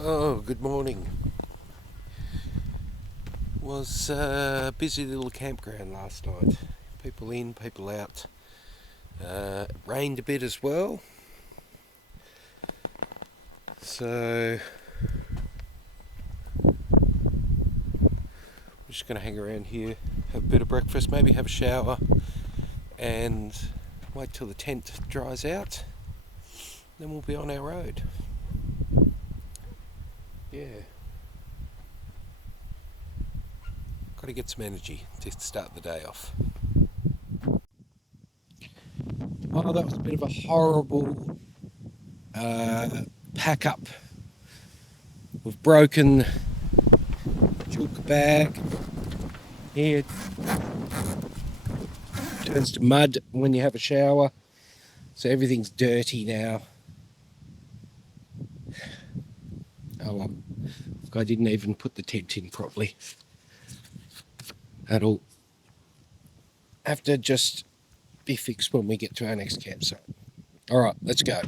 Oh, good morning. Was a busy little campground last night. People in, people out. It rained a bit as well. So we're just going to hang around here, have a bit of breakfast, maybe have a shower, and wait till the tent dries out. Then we'll be on our road. Yeah. Got to get some energy to start the day off. Oh, that was a bit of a horrible pack up. We've broken the Julka bag. Here it turns to mud when you have a shower, so everything's dirty now. Oh well, I didn't even put the tent in properly. That'll have to just be fixed when we get to our next campsite. Alright, let's go.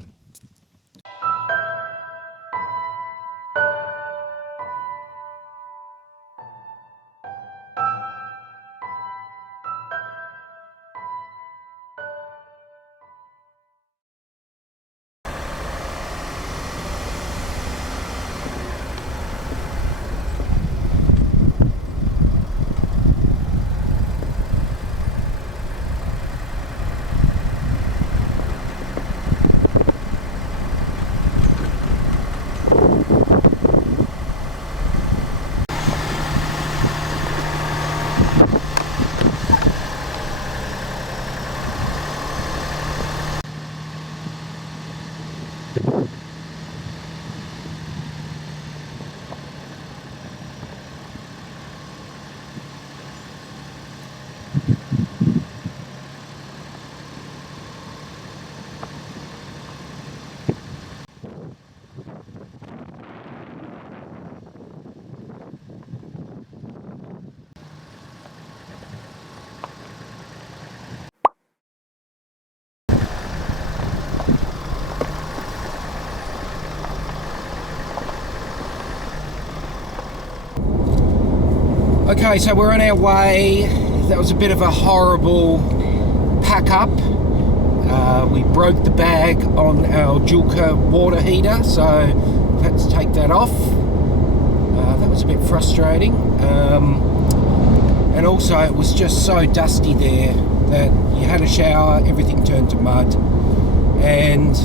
Okay, so we're on our way. That was a bit of a horrible pack up. We broke the bag on our Julka water heater, so we had to take that off. That was a bit frustrating. And also it was just so dusty there that you had a shower, everything turned to mud, and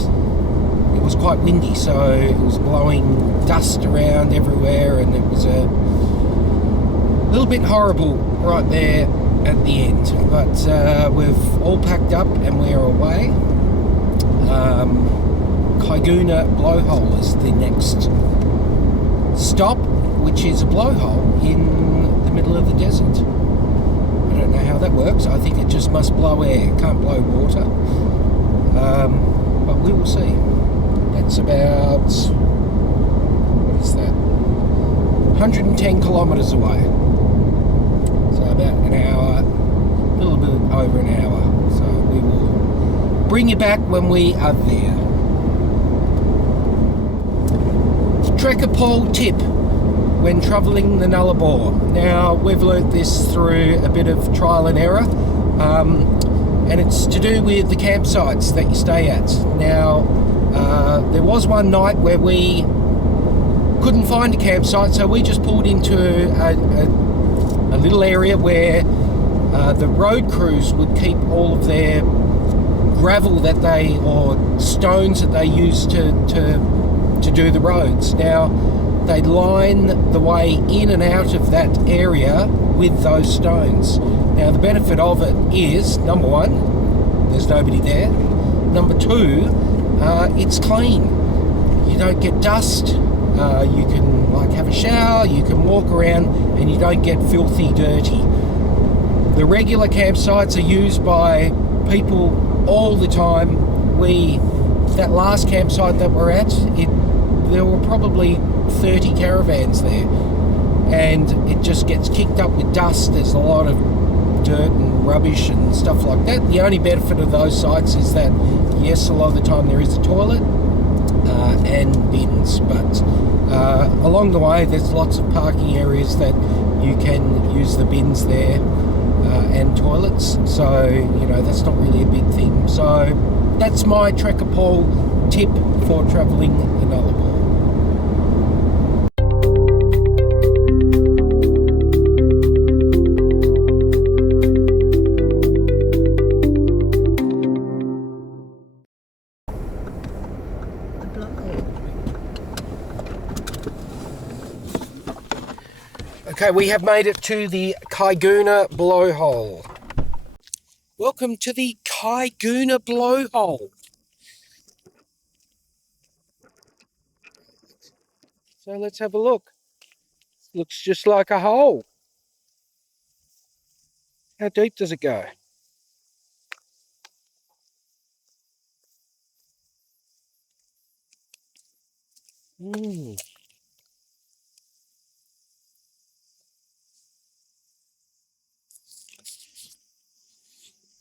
it was quite windy, so it was blowing dust around everywhere, and it was a little bit horrible right there at the end, but we've all packed up and we are away. Kaiguna Blowhole is the next stop, which is a blowhole in the middle of the desert. I don't know how that works. I think it just must blow air, it can't blow water, but we will see. That's about, what is that, 110 kilometres away. About an hour, a little bit over an hour. So we will bring you back when we are there. Trekker pole tip when travelling the Nullarbor. Now, we've learnt this through a bit of trial and error, and it's to do with the campsites that you stay at. Now, there was one night where we couldn't find a campsite, so we just pulled into a little area where the road crews would keep all of their gravel or stones that they use to do the roads. Now, they'd line the way in and out of that area with those stones. Now, the benefit of it is, number one, there's nobody there. Number two, it's clean. You don't get dust. You can have a shower, you can walk around, and you don't get filthy dirty. The regular campsites are used by people all the time. That last campsite that we're at, there were probably 30 caravans there, and it just gets kicked up with dust. There's a lot of dirt and rubbish and stuff like that. The only benefit of those sites is that, yes, a lot of the time there is a toilet. and bins, but along the way there's lots of parking areas that you can use the bins there, and toilets, so you know that's not really a big thing. So that's my Trekker pole tip for travelling the Nullarbor. Okay, we have made it to the Kaiguna blowhole. Welcome to the Kaiguna blowhole. So let's have a look. Looks just like a hole. How deep does it go?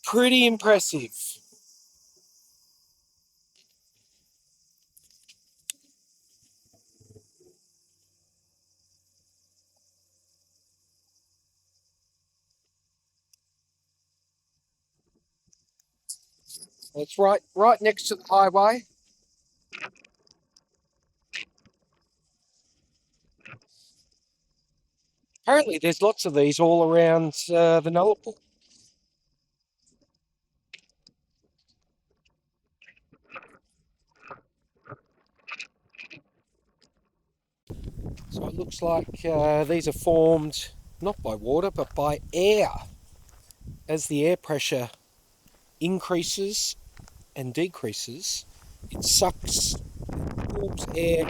Pretty impressive. It's right next to the highway. Apparently there's lots of these all around the Nullarbor. So it looks like these are formed not by water but by air. As the air pressure increases and decreases, it sucks, pulls air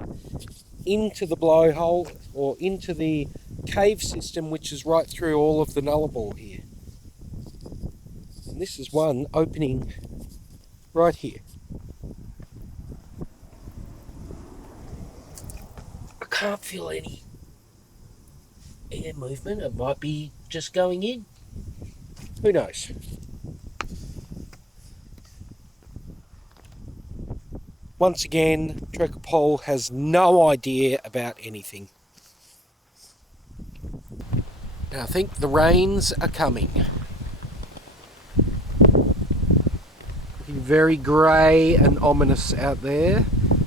into the blowhole or into the cave system, which is right through all of the Nullarbor here. And this is one opening right here. I can't feel any air movement. It might be just going in. Who knows? Once again, Trekker pole has no idea about anything. Now I think the rains are coming. Looking very grey and ominous out there,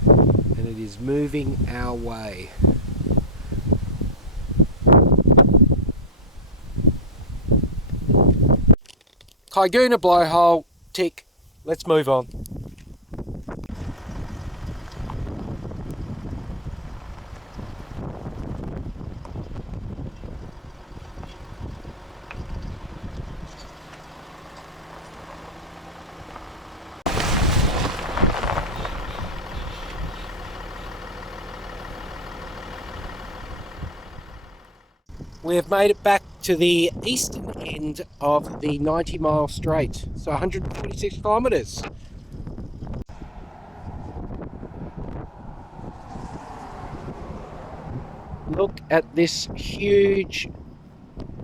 and it is moving our way. Kaiguna blowhole, tick. Let's move on. We have made it back to the eastern end of the 90-mile straight, so 146 kilometres. Look at this huge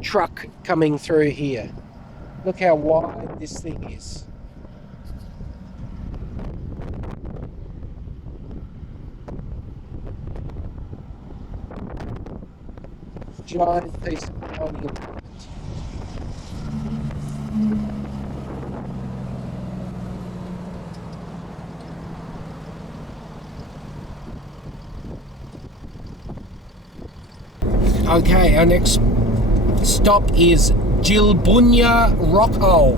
truck coming through here. Look how wide this thing is. Giant piece of mining equipment. Okay, our next stop is Jilbunya Rockhole.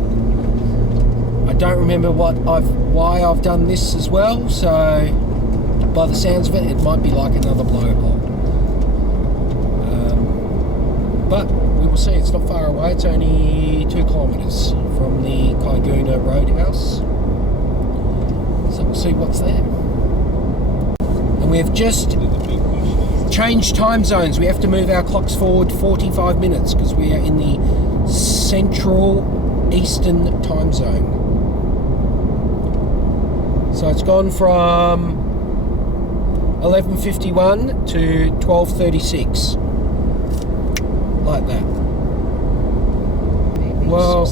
I don't remember why I've done this as well, so by the sounds of it, it might be like another blowhole. But we will see. It's not far away. It's only 2 kilometres from the Kaiguna Roadhouse. So we'll see what's there. And we have just changed time zones. We have to move our clocks forward 45 minutes because we are in the Central Eastern time zone. So it's gone from 11:51 to 12:36. Like that. Well,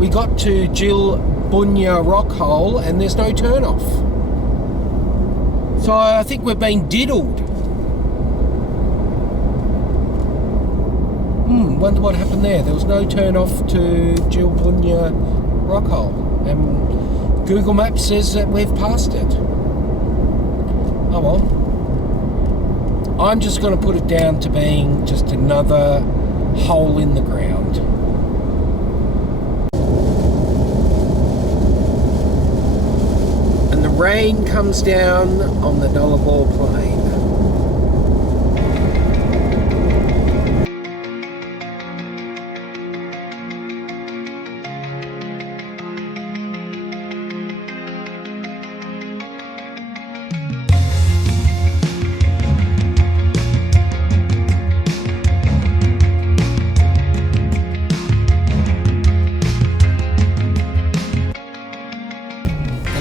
we got to Jilbunya Rockhole and there's no turn off. So I think we've been diddled. Wonder what happened there. There was no turn off to Gilbunya Rockhole, and Google Maps says that we've passed it. Oh well. I'm just going to put it down to being just another hole in the ground. And the rain comes down on the Nullarbor plain.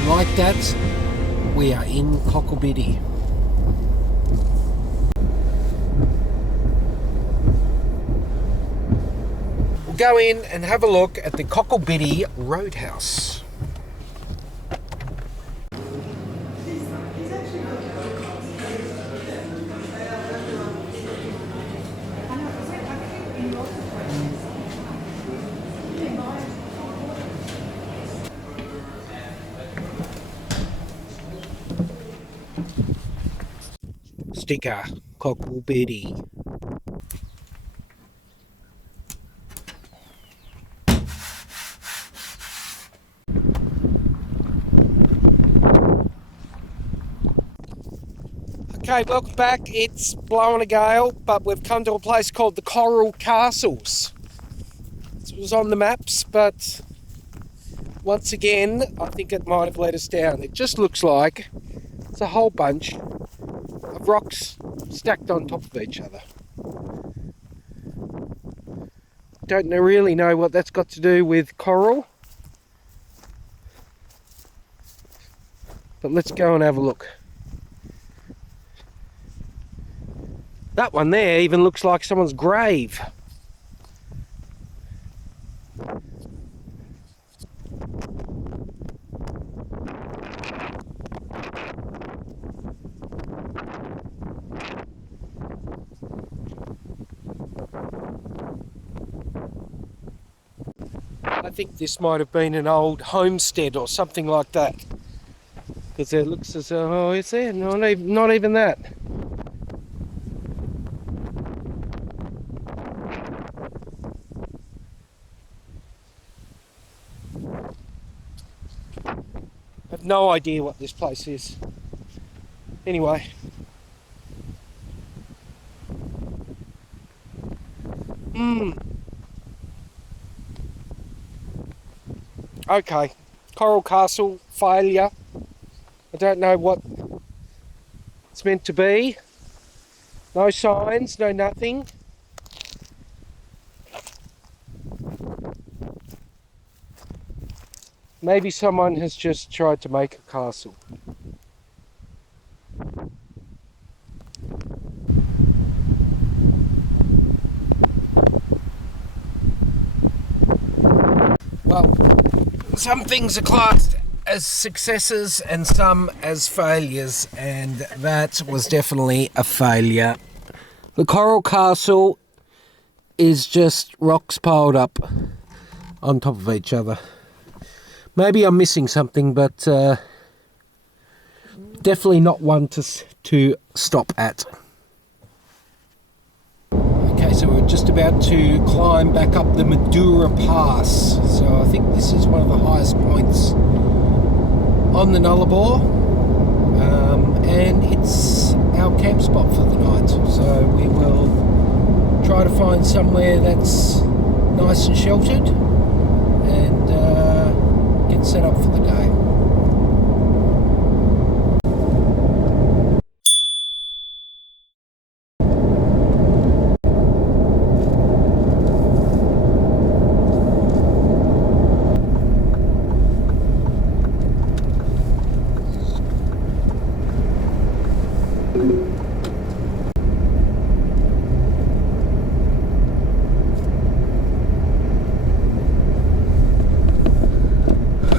Like that, we are in Cocklebiddy. We'll go in and have a look at the Cocklebiddy Roadhouse. Sticker, Cocklebiddy. Okay, welcome back. It's blowing a gale, but we've come to a place called the Coral Castles. It was on the maps, but once again, I think it might have let us down. It just looks like it's a whole bunch of rocks stacked on top of each other. Don't really know what that's got to do with coral, but let's go and have a look. That one there even looks like someone's grave. I think this might have been an old homestead or something like that, because it looks as though, oh, is there? Not even that. I have no idea what this place is. Anyway. Okay, Coral Castle, failure. I don't know what it's meant to be. No signs, no nothing. Maybe someone has just tried to make a castle. Well, some things are classed as successes and some as failures, and that was definitely a failure. The Coral Castle is just rocks piled up on top of each other. Maybe I'm missing something, but definitely not one to stop at. Okay, so we're just about to climb back up the Madura Pass. So I think this is one of the highest points on the Nullarbor, and it's our camp spot for the night. So we will try to find somewhere that's nice and sheltered and get set up for the day.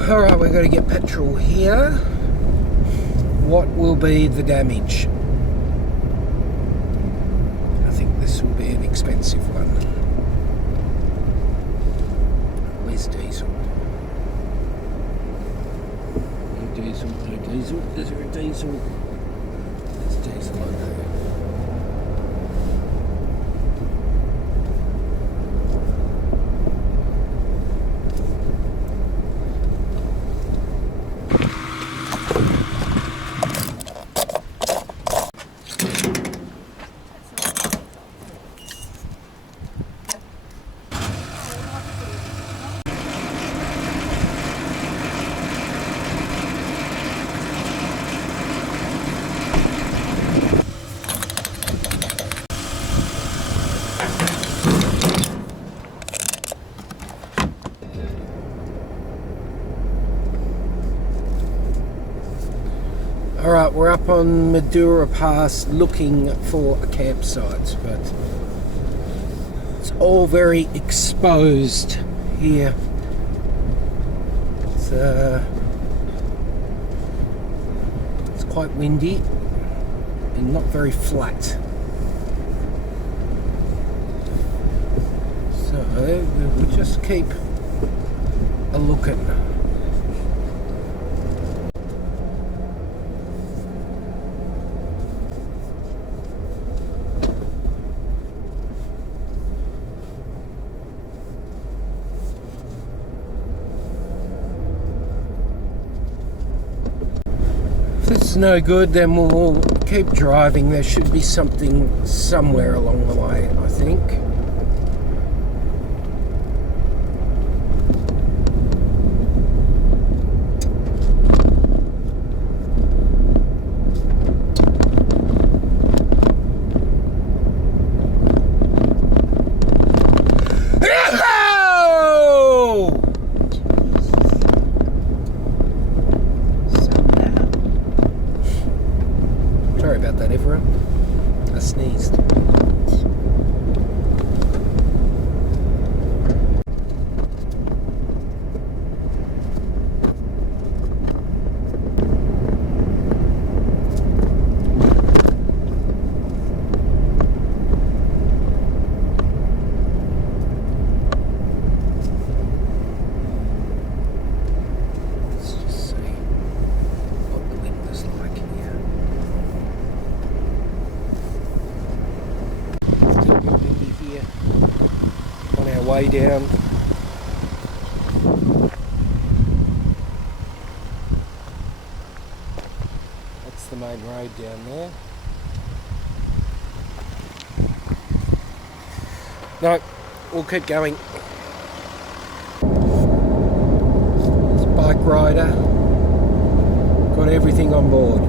Alright, we're going to get petrol here. what will be the damage? I think this will be an expensive one. Where's diesel? No diesel, no diesel. Is there a diesel? There's diesel on there. Alright, we're up on Madura Pass looking for a campsite, but it's all very exposed here. It's quite windy and not very flat. So we'll just keep a looking. If it's no good, then we'll keep driving. There should be something somewhere along the way, I think. Sorry about that, everyone. I sneezed. Let's just see what the wind is like here. Still a bit windy here on our way down. That's the main road down there. No, we'll keep going. It's a bike rider. Got everything on board.